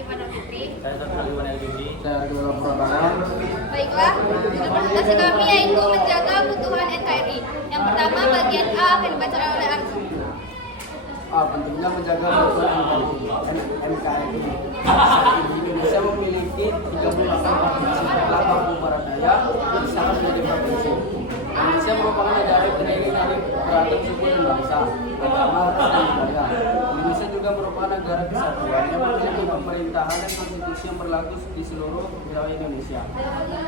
Sifana Fitri. Saya Dr. Iwan LBB. Saya Ridwan Purabana. Baiklah, judul presentasi kami yaitu menjaga keutuhan NKRI. Yang pertama, bagian A akan dibacakan oleh Arzu. Pentingnya menjaga keutuhan NKRI. Indonesia memiliki 38 provinsi dalam Papua Barat Daya yang sangat menjadi provinsi. Indonesia merupakan negara yang terdiri dari beragam suku dan bangsa, agama, ras, dan budaya. Indonesia juga merupakan negara kesatuan yang memiliki pemerintahan dan konstitusi yang berlaku di seluruh wilayah Indonesia.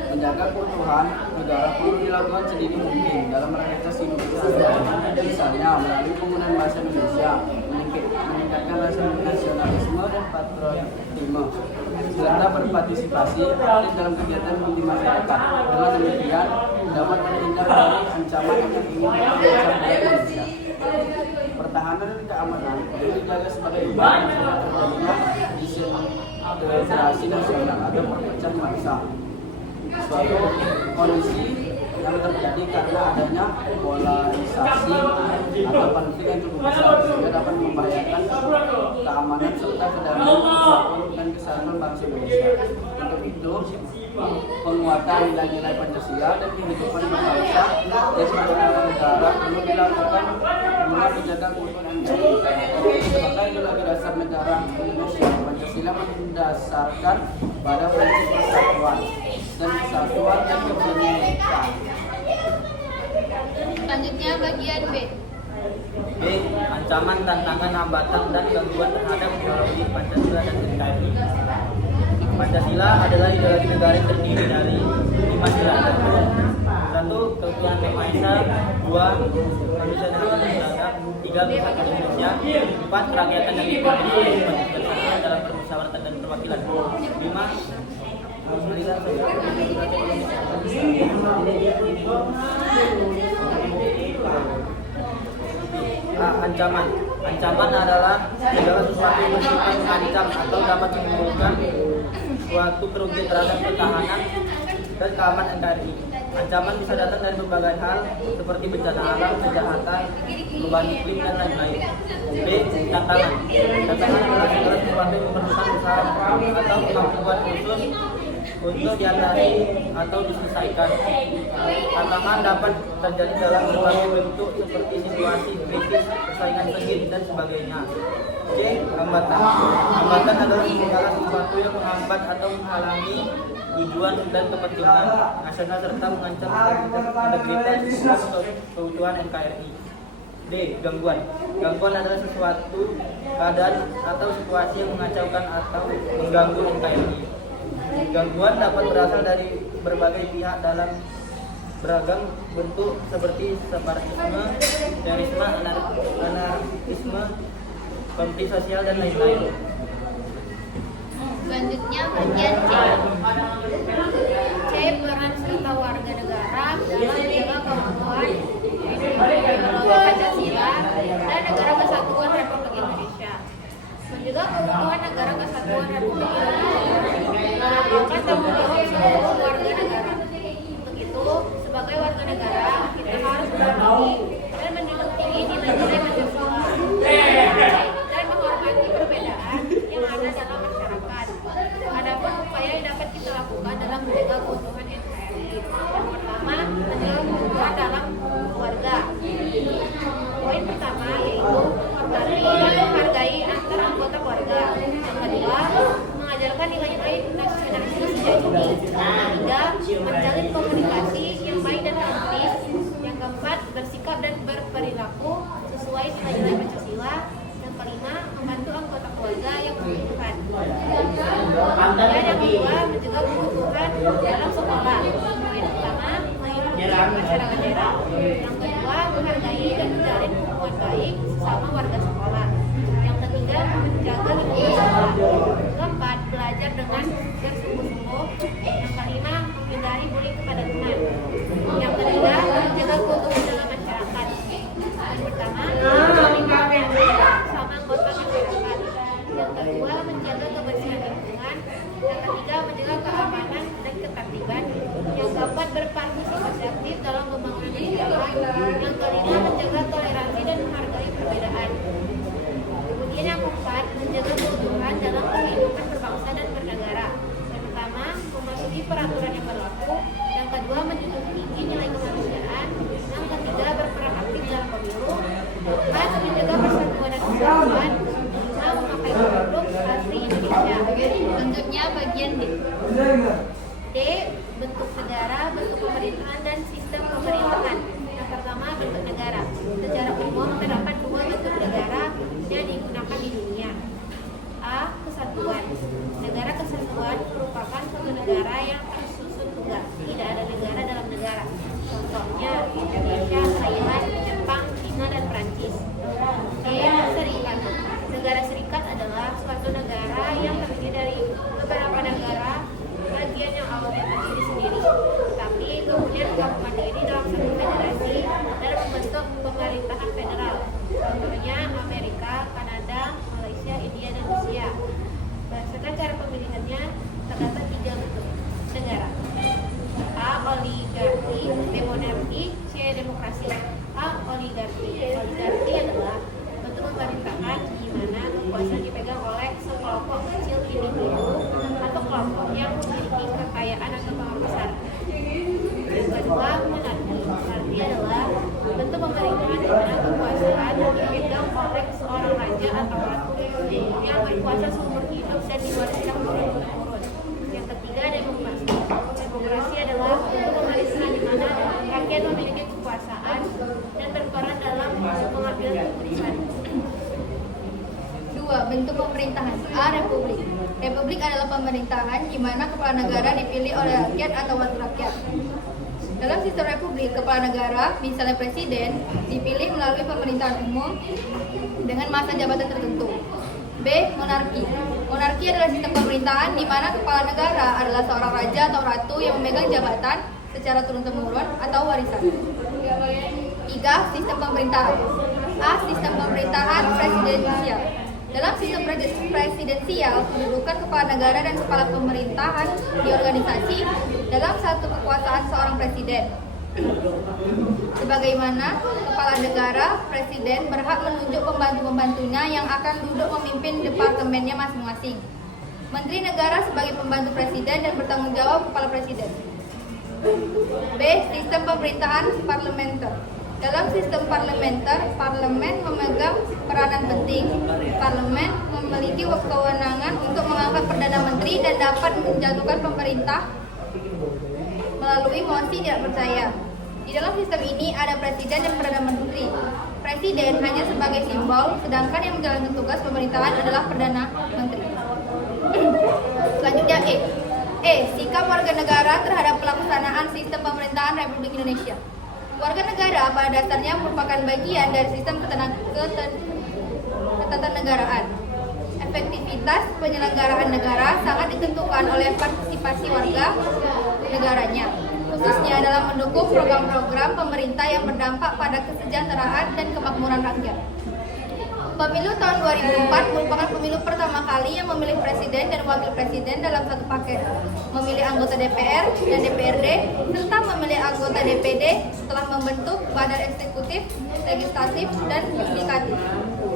Menjaga keutuhan negara perlu dilakukan sedini mungkin dalam realitas Indonesia. Misalnya melalui penggunaan bahasa Indonesia, meningkatkan rasa nasionalisme dan patriotisme, serta berpartisipasi aktif dalam kegiatan di masyarakat. Dengan demikian dapat terhindar dari ancaman yang ingin mengancam Indonesia. Pertahanan dan keamanan perlu dijaga sebagai upaya mencegah terjadinya disintegrasi nasional atau perpecahan bangsa. Suatu kondisi yang terjadi karena adanya polarisasi atau konflik yang cukup besar sehingga dapat membahayakan keamanan serta kedamaian, persatuan dan kesatuan bangsa Indonesia. Untuk itu, penguatan nilai-nilai Pancasila dan kehidupan berbangsa dan sebagai negara perlu dilakukan guna menjaga keutuhan NKRI. Sebagai ideologi dasar negara Indonesia, Pancasila mendasarkan pada prinsip persatuan dan kesatuan dan kebinekaan. Selanjutnya bagian B. B. Ancaman, tantangan, hambatan, dan gangguan terhadap ideologi Pancasila dan NKRI. Pancasila adalah ideologi negara yang terdiri dari 5 pilar. 1. Keutuhan Bangsa Esa. 2. Manusia dan Bangsa. 3. Persatuan Indonesia. 4. Kerakyatan dan kebersamaan dalam permusyawaratan dan perwakilan. 5. Ancaman. Ancaman adalah segala sesuatu yang bersifat mengancam atau dapat menimbulkan suatu kerugian terhadap pertahanan dan keamanan NKRI. Ancaman bisa datang dari berbagai hal seperti bencana alam, kejahatan, perubahan iklim, dan lain-lain. B. Tantangan. Tantangan adalah segala sesuatu yang memerlukan usaha atau kemampuan khusus untuk diatasi atau diselesaikan. Tantangan dapat terjadi dalam berbagai bentuk seperti situasi kritis, persaingan sengit, dan sebagainya. C. Hambatan. Hambatan adalah segala sesuatu yang menghambat atau menghalangi tujuan dan kepentingan nasional serta mengancam integritas dan keutuhan NKRI. D. Gangguan. Gangguan adalah sesuatu keadaan atau situasi yang mengacaukan atau mengganggu NKRI. Gangguan dapat berasal dari berbagai pihak dalam beragam bentuk seperti separatisme, terorisme, anarkisme, konflik sosial, dan lain-lain. Selanjutnya bagian C. C. Peran serta warga negara dalam menjaga keutuhan Pancasila dan Negara Kesatuan Republik Indonesia. Menjaga keutuhan Negara Kesatuan Republik Indonesia merupakan tanggung jawab seluruh warga negara. Untuk itu, sebagai warga negara, kita harus melindungi dan menjunjung tinggi nilai-nilai Pancasila dan menghormati perbedaan yang ada dalam masyarakat. Adapun upaya yang dapat kita lakukan dalam menjaga keutuhan NKRI. Yang pertama, menjaga keutuhan dalam keluarga. Poin pertama yaitu hormati dan menghargai antar anggota keluarga. Yang kedua, mengajarkan nilai-nilai nasionalisme sejak dini. Yang ketiga, menjalin komunikasi yang baik dan harmonis. Yang keempat, bersikap dan berperilaku sesuai nilai-nilai Pancasila. Yang kelima, membantu anggota keluarga yang membutuhkan. Dan yang kedua, menjaga keutuhan dalam sekolah. Poin pertama, menghidupi masyarakat daerah. Yang kedua, menghargai dan menjalin hubungan baik sesama warga sekolah. Yang ketiga, menjaga lingkungan sekolah. Keempat, belajar dengan bersungguh-sungguh. Yang kelima, menghindari bullying kepada teman. Yang ketiga, menjaga keutuhan dalam masyarakat. Yang pertama, menjalin hubungan sama anggota masyarakat. Yang kedua, menjaga kebersihan lingkungan. Yang ketiga, menjaga keamanan dan ketertiban. Yang keempat, berpartisipasi aktif dalam pembangunan negara. Yang kelima, menjaga toleransi dan menghargai perbedaan. Kemudian yang keempat, menjaga keutuhan dalam kehidupan berbangsa Indonesia, Thailand, Jepang, Cina, dan Prancis. Serikat. Negara serikat adalah suatu negara yang terdiri dari beberapa negara bagian yang awalnya berdiri sendiri, tapi kemudian telah mandiri dalam satu federasi dan membentuk pemerintahan federal. Contohnya Amerika, Kanada, Malaysia, India, dan Rusia. Berdasarkan cara pemilihannya terdapat 3 bentuk negara: A. Oligarki, B. Monarki, C. Demokrasi. A. Oligarki. Oligarki adalah bentuk pemerintahan di mana kekuasaan dipegang oleh sekelompok kecil individu atau kelompok yang memiliki kekayaan atau pengaruh besar. Yang kedua, monarki. Monarki adalah bentuk pemerintahan di mana kekuasaan dipegang oleh seorang raja atau ratu yang berkuasa seumur hidup dan diwariskan turun-temurun. Yang ketiga, demokrasi. Demokrasi adalah bentuk pemerintahan di mana rakyat memiliki kekuasaan dan berperan dalam pengambilan keputusan. 2. Bentuk pemerintahan. A. Republik. Republik adalah pemerintahan di mana kepala negara dipilih oleh rakyat atau wakil rakyat. Dalam sistem republik, kepala negara, misalnya presiden, dipilih melalui pemerintahan umum dengan masa jabatan tertentu. B. Monarki. Monarki adalah sistem pemerintahan di mana kepala negara adalah seorang raja atau ratu yang memegang jabatan secara turun-temurun atau warisan. 3. Sistem pemerintahan. A. Sistem pemerintahan presidensial. Dalam sistem presidensial, kedudukan kepala negara dan kepala pemerintahan diorganisasi dalam satu kekuasaan seorang presiden. Sebagaimana kepala negara, presiden berhak menunjuk pembantu-pembantunya yang akan duduk memimpin departemennya masing-masing. Menteri negara sebagai pembantu presiden dan bertanggung jawab kepala presiden. B. Sistem pemerintahan parlementer. Dalam sistem parlementer, parlemen memegang peranan penting. Parlemen memiliki kewenangan untuk mengangkat perdana menteri dan dapat menjatuhkan pemerintah melalui mosi tidak percaya. Di dalam sistem ini ada presiden dan perdana menteri. Presiden hanya sebagai simbol, sedangkan yang menjalankan tugas pemerintahan adalah perdana menteri. Selanjutnya E. Sikap warga negara terhadap pelaksanaan sistem pemerintahan Republik Indonesia. Warga negara pada dasarnya merupakan bagian dari sistem ketatanegaraan. Efektivitas penyelenggaraan negara sangat ditentukan oleh partisipasi warga negaranya, khususnya dalam mendukung program-program pemerintah yang berdampak pada kesejahteraan dan kemakmuran rakyat. Pemilu tahun 2004 merupakan pemilu pertama kali yang memilih presiden dan wakil presiden dalam satu paket, memilih anggota DPR dan DPRD, serta memilih anggota DPD setelah membentuk badan eksekutif, legislatif, dan yudikatif,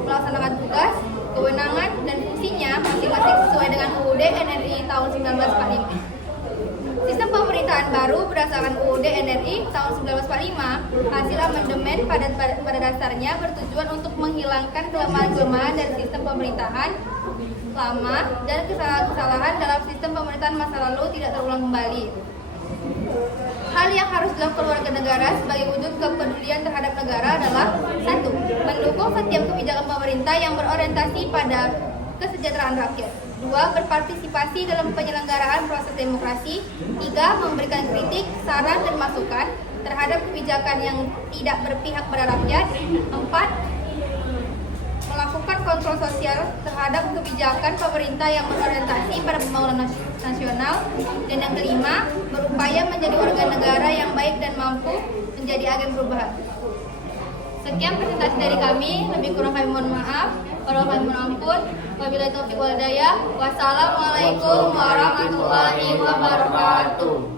melaksanakan tugas, kewenangan, dan fungsinya masing-masing sesuai dengan UUD NRI tahun 1945. Sistem pemerintahan baru berdasarkan UUD NRI tahun 1945 hasil amandemen pada dasarnya bertujuan untuk menghilangkan kelemahan-kelemahan dari sistem pemerintahan lama dan kesalahan-kesalahan dalam sistem pemerintahan masa lalu tidak terulang kembali. Hal yang harus dilakukan warga negara sebagai wujud kepedulian terhadap negara adalah 1. Mendukung setiap kebijakan pemerintah yang berorientasi pada kesejahteraan rakyat. 2. Berpartisipasi dalam penyelenggaraan proses demokrasi. 3. Memberikan kritik, saran, dan masukan terhadap kebijakan yang tidak berpihak pada rakyat. 4. Melakukan kontrol sosial terhadap kebijakan pemerintah yang berorientasi pada pembangunan nasional. Dan yang kelima, berupaya menjadi warga negara yang baik dan mampu menjadi agen perubahan. Sekian presentasi dari kami, lebih kurang kami mohon maaf. Kalau kami mohon ampun. Wabillahi taufiq wal hidayah. Wassalamualaikum warahmatullahi wabarakatuh.